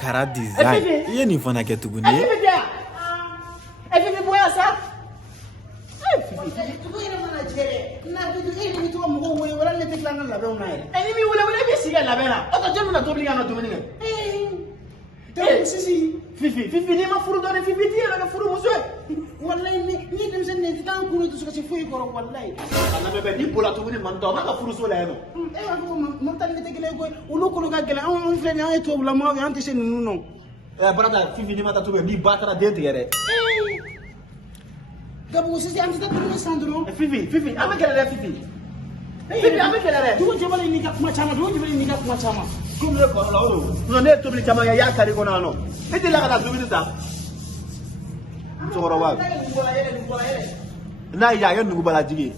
Kara design. Iye ni fana ke tuguni. Fifi boya sa. Fifi ni ma furu doni Fifi ti la furu muso wallahi ni dem sen ne tan kulu to suka fuyi ko wallahi ana bebe ni bola to ni man do ma ka furu so la no e wa ko mo tan ne tegele ko ulu ko ga gele on fle ni ay to la mo ga anti sen no brother Fifi ni mata to be ni batara dente yere gabu sisi anti ta to sandro Fifi ame gele Fifi ame gele du ko jebale ni ka kuma chama du jebale ni ka kuma chama comme le ko la o no ne to bi chama ya kari ko na no ete la ka du bi ta sogoro wa na ya yo nugu bala jigi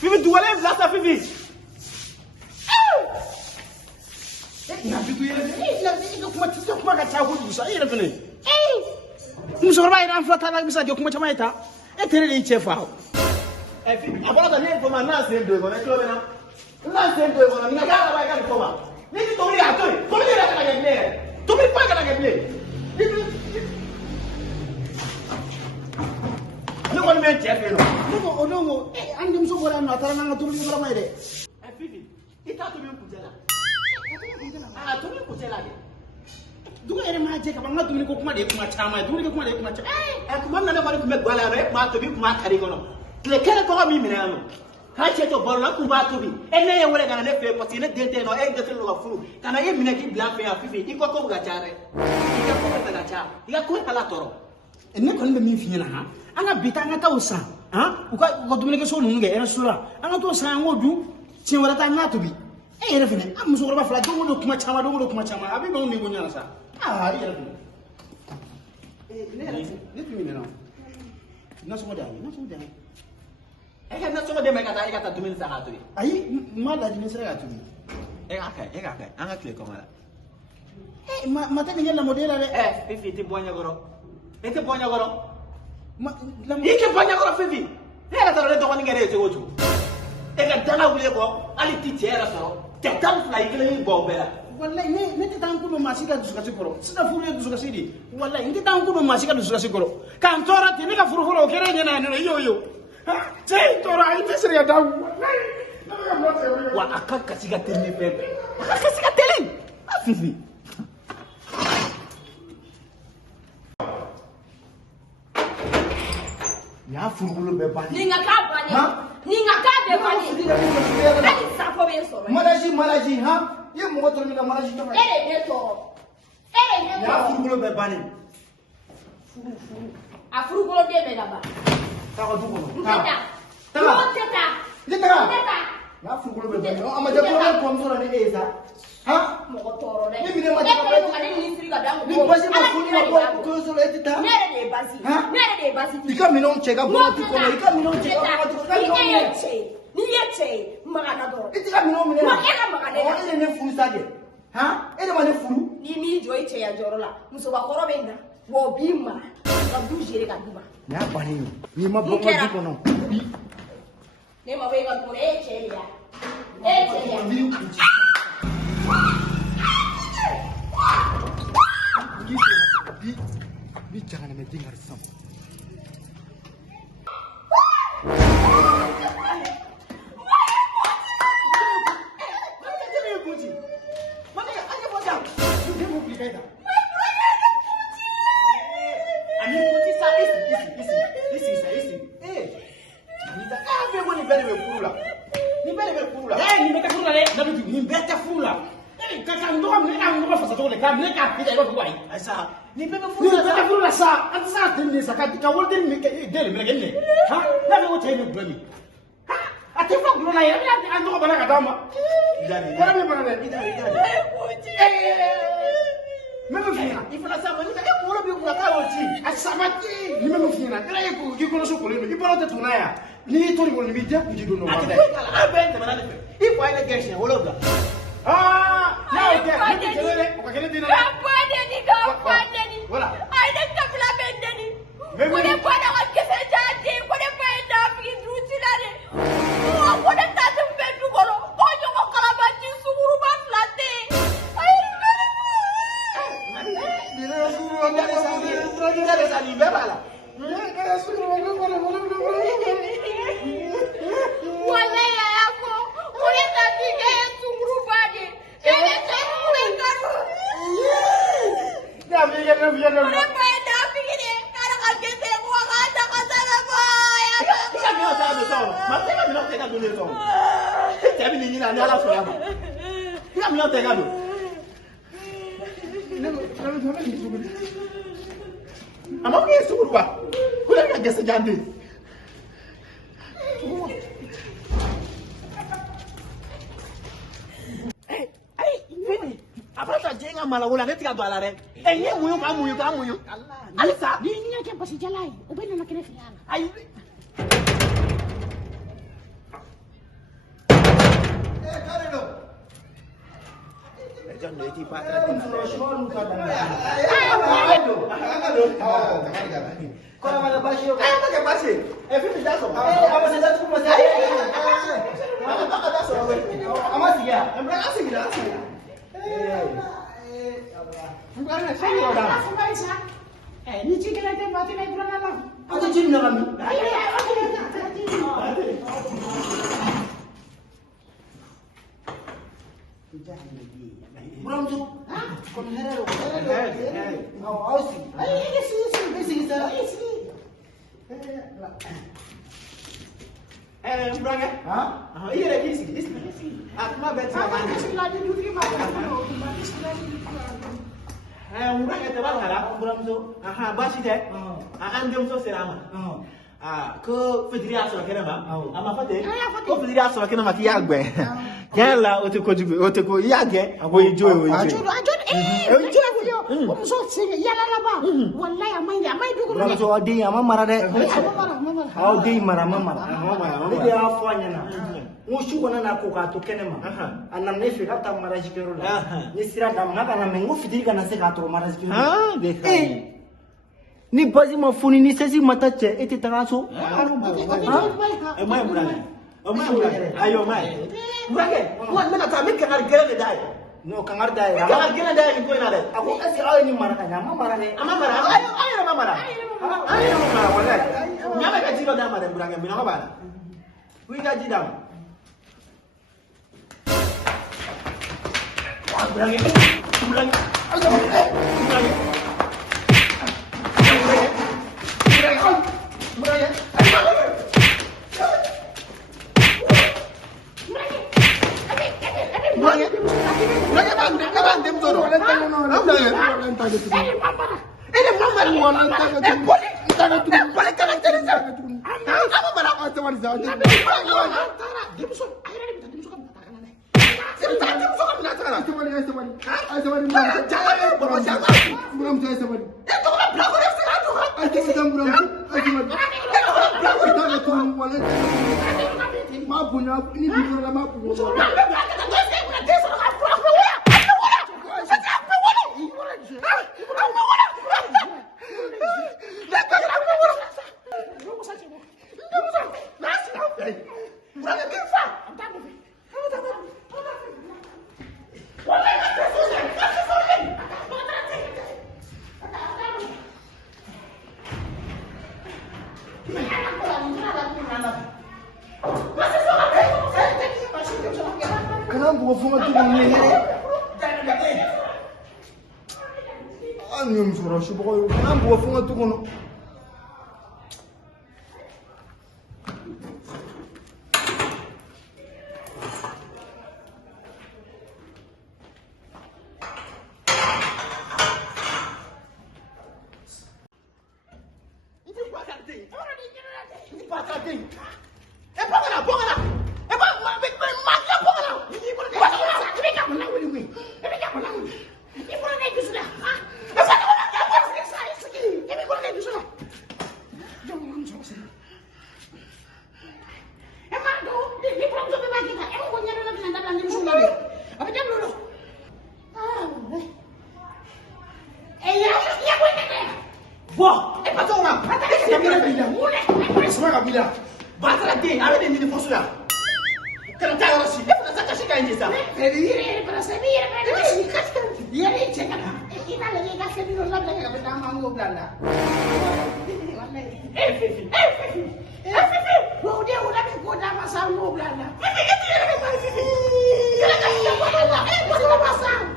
Fifi duwale blasta Fifi na bitu yele na kuma ka ta ko du sa yele fene musoro ba ina flata la bisa jo kuma chama ita e tere ni chefa Fifi abola da ne ko ma na se ndo ko na to be na na se ndo ko na na ga ba ga ko ma ni to ri ato ko ni ra ka ga ble to bi pa ga ga ble ni ko me chefe no no andum so bora na tara na to bi bora mai de Fifi ita to bi ku jela to bi ku jela de duga ere ma je ka banga dumini ko kuma de kuma chama dumini ko kuma de kuma chama kuma na bari kuma gwala re ma to bi kuma kari kono le kere ko mi minano ha che to borla ku ba to bi ene ye wole kana ne fe ko tine dente no e de to lo furu kana ye mina ki bla fe Fifi iko ko ga chare ika ko ga cha ika ko kala toro ene ko ne mi finyana ha anga bitanga ta usa ha ko dumini ke so nunge era sura anga to sa ngodu chi wala ta na to bi e ere fene am so ba fla do kuma chama abi ba ni gonya sa ari ere fene ne fi minano na so da na so de me ka ta dumini sa ha to ai mala di misra ga to aka anga kle ko mala ma ta ngela modela re Fifi ti bonya goro ma la ke bonya goro Fifi era ta re to ko ngere te wotu ga dala wule ko ali ti tera so te tan fly kele ni bombela wallahi ne te tan kuno masika dusuka sikoro sina furu dusuka sidi wallahi ne tan kuno masika dusuka sikoro kan tora ti ne ka furu furu kere nyana ne yo sei tora ai te seria daw wa akaka siga tele pepe akaka siga tele Fifi ya furu be bani ninga ka de bani ani sa ko be so malaji ha ye mo to ni ka malaji to ne to ya furu be bani afuru ko de me daba ta ko duko teta ya furu be bani ama je ko msora ne eza ha mo ko toro de ni bi ne ma ko ni siri ga dango ni basi ma kuni ma ko so le tita nere de basi ika minon chega bo ti ko ika minon chega bo ti ko ni yete magana do ika minon mi ne ma eka magana o ene ne furu sage ha ene ma ne furu ni mi jo ite ya jorola muso ba koro benda wo bima ka du jere ka duba ya bani ni ma bo di ko no ne ma be ga ko che ya Bi jangan me dengar sam. Ni bebe furu sa an sa tin ni saka ka wodin mi ke dele mi genne ha na me wote ni brami ha ati fa gro na ya an ko bana ka dama dani ko me bana na idari me me fina ifala sa mani ka ko robi ko ka woti asamati ni me fina kala ye ko ki ko so ko le ni bolo te tunaya ni to ni ko ni bi je ku ji do no ma ati ko kala aben te bana le ifo ina geshe wolobla na o ke ni ke le ko ka le dina voilà ai da tabla bendeni ko de ko da wa ke se jadi ko de pa da fi Wallahi yako. Kuleta tige sunguru bade. Ele sunguru karu. Ya biya. Ore paenda pigire. Kara kagese kwa kata kasala boya. Ya mi ota do so. Ma te mi no te ka do le so. Te bi ni na ni ala so ya ba. Ya mi ota ka do. Ama ko suguru ba. Kula ka gese jande. Apa jenga mala wala ne tiga do ala re. Enye muyu ka muyu. Alisa. Ni nya ke pasi jalai. Ubena na kene fiana. Ayu. Karelo. Jangan dia tiba tadi. Kau mana basi? Pakai basi. Film dah so. Apa saja tu masih ada. Apa dah so? Amat dia. Mereka asing dah. Bukan saya orang. Ni cik kena teh mati naik bulan apa? Aku jin nak kami. Buram tu. Kon herero. Ausi. Isi. Buram ya? Iya dah isi. Aku mah betul mana. Buram ya tebal hala. Buram tu. Basi deh. Andem so serama. Ke federasi kena ma. Ama fate. Ko federasi kena ma ki agbe. Yala oteko yage abo ijo. Ajo. Om so singa yala laba. Wallahi amai dugu. Buram so adi ama mara de. Mama. Au di mara mama. Ndi afanya na. Mushu wana na ko ka to kenema. Anam ne fi kata mara jikero la. Ni sira da ngaka na mengo fidiri kana se ka to mara jikero. De. Ni bazi mafuni ni sesi matache eti tangaso. Mai murage. Ayo mai. Murage. Wan mena ka mika ngar gele dai. No kangar dai. Kangar gele dai ni ko ina dai. Aku kasi ayo ni mara ka nyama mara ne. Ama mara. Ayo mara. Ayo mara wallahi. Nyama ka jiro da mara murage mina ka bana. Wi ka jidam. Murage. Kita lagi kasih di dalam lagi kami nama mau Belanda. Fifi. Udah kau dah pasang mau Belanda. Kita kasih apa Allah? Kau dah pasang.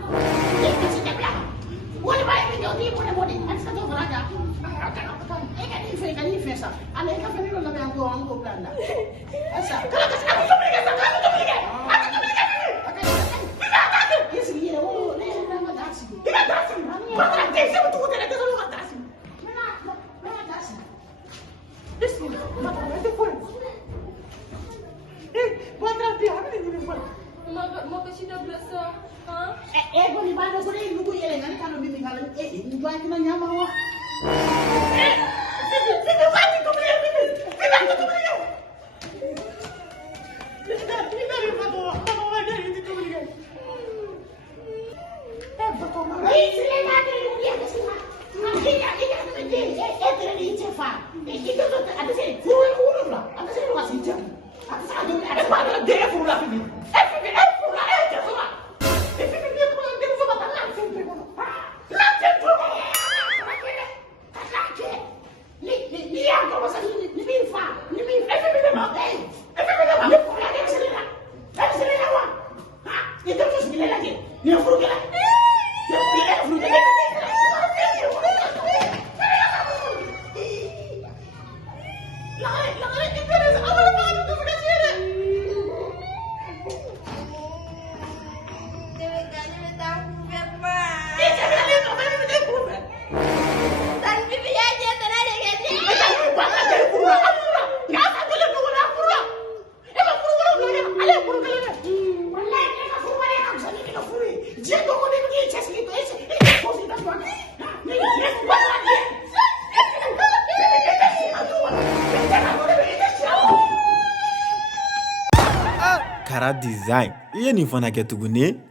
Kasih dia bilang. Boleh bayar video ni boleh. Asal tu beraja. Kan ni fesa. Ada yang kami dulu lagi aku Belanda. Asal. Kalau kasih aku tu berikan. Yes, dia. Oh, ni nama dasi. Tidak dasi. Pasal dasi betul tidak ada orang dasi. Mana dasi? Bismillah. Ada pun. Mana dia ada ni pun. Mau ke sini berasa? Ha? Boleh mana boleh lugu ye ngani kalau bibi kalau ini buat kita nyama wah. Bibi mati tu boleh bibi. Bibi tu boleh. Bibi ni mati ada ini tu boleh. Betul mana? Ini ada dia ke sini. Ini mesti ini cefa. Ini tu ada sini. Furu lah. Ada sini masih jam. Ada mana dia furu lah bibi. Kara design. Iye ni fana kɛ tuguni.